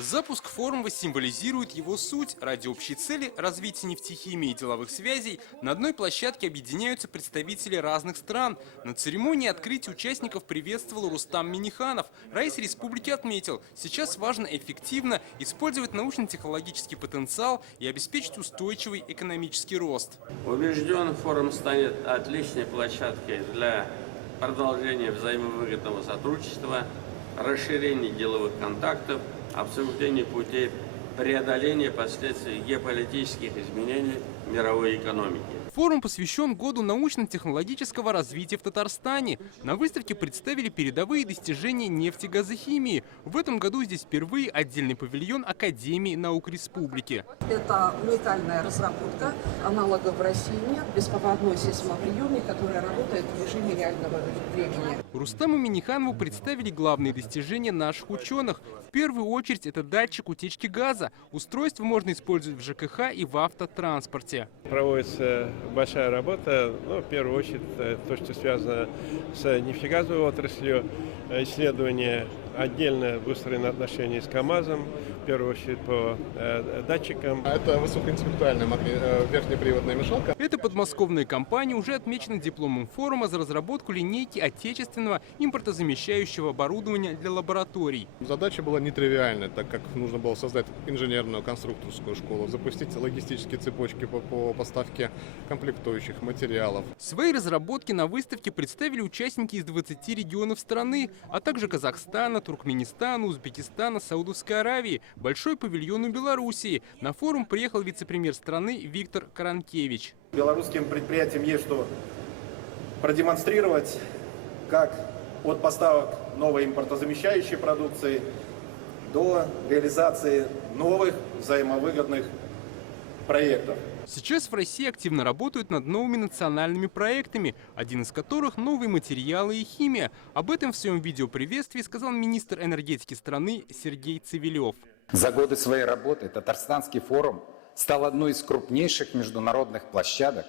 Запуск форума символизирует его суть. Ради общей цели развития нефтехимии и деловых связей на одной площадке объединяются представители разных стран. На церемонии открытия участников приветствовал Рустам Минниханов. Раис республики отметил, сейчас важно эффективно использовать научно-технологический потенциал и обеспечить устойчивый экономический рост. Убежден, форум станет отличной площадкой для продолжения взаимовыгодного сотрудничества, расширения деловых контактов, обсуждение путей преодоления последствий геополитических изменений мировой экономики. Форум посвящен году научно-технологического развития в Татарстане. На выставке представили передовые достижения нефтегазохимии. В этом году здесь впервые отдельный павильон Академии наук республики. Это уникальная разработка, аналогов в России нет, беспроводной сейсмоприемник, который работает в режиме реального времени. Рустаму Минниханову представили главные достижения наших ученых. В первую очередь это датчик утечки газа. Устройство можно использовать в ЖКХ и в автотранспорте. Проводится большая работа, в первую очередь то, что связано с нефтегазовой отраслью, исследования отдельно выстроены отношения с КАМАЗом, в первую очередь по датчикам. Это высокоинтеллектуальная верхнеприводная мешалка. Эта подмосковная компания уже отмечена дипломом форума за разработку линейки отечественного импортозамещающего оборудования для лабораторий. Задача была нетривиальная, так как нужно было создать инженерную конструкторскую школу, запустить логистические цепочки по поставке комплектующих материалов. Свои разработки на выставке представили участники из 20 регионов страны, а также Казахстана, Туркменистана, Узбекистана, Саудовской Аравии, большой павильон у Белоруссии. На форум приехал вице-премьер страны Виктор Каранкевич. Белорусским предприятиям есть что продемонстрировать, как от поставок новой импортозамещающей продукции до реализации новых взаимовыгодных проектов. Сейчас в России активно работают над новыми национальными проектами, один из которых – новые материалы и химия. Об этом в своем видеоприветствии сказал министр энергетики страны Сергей Цивилев. За годы своей работы Татарстанский форум стал одной из крупнейших международных площадок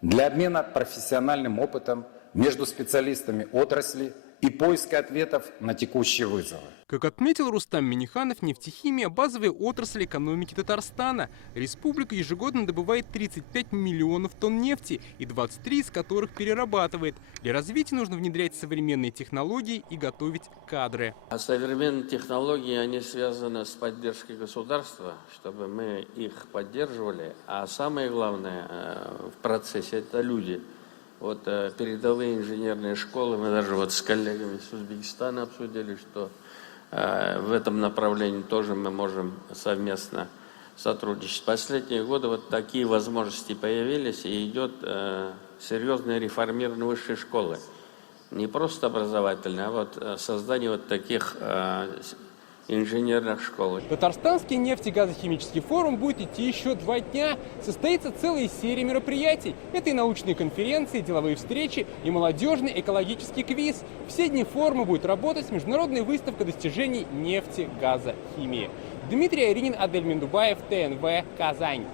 для обмена профессиональным опытом между специалистами отрасли и поиска ответов на текущие вызовы. Как отметил Рустам Минниханов, нефтехимия – базовая отрасль экономики Татарстана. Республика ежегодно добывает 35 миллионов тонн нефти, и 23 из которых перерабатывает. Для развития нужно внедрять современные технологии и готовить кадры. А современные технологии, они связаны с поддержкой государства, чтобы мы их поддерживали. А самое главное в процессе – это люди. Вот передовые инженерные школы, мы даже с коллегами с Узбекистана обсудили, что в этом направлении тоже мы можем совместно сотрудничать. В последние годы такие возможности появились, и идет серьезное реформирование высшей школы. Не просто образовательное, а создание таких инженерных школ. Татарстанский нефтегазохимический форум будет идти еще 2 дня. Состоится целая серия мероприятий. Это и научные конференции, деловые встречи, и молодежный экологический квиз. Все дни форума будет работать международная выставка достижений нефти, газа, химии. Дмитрий Аринин, Адель Миндубаев, ТНВ, Казань.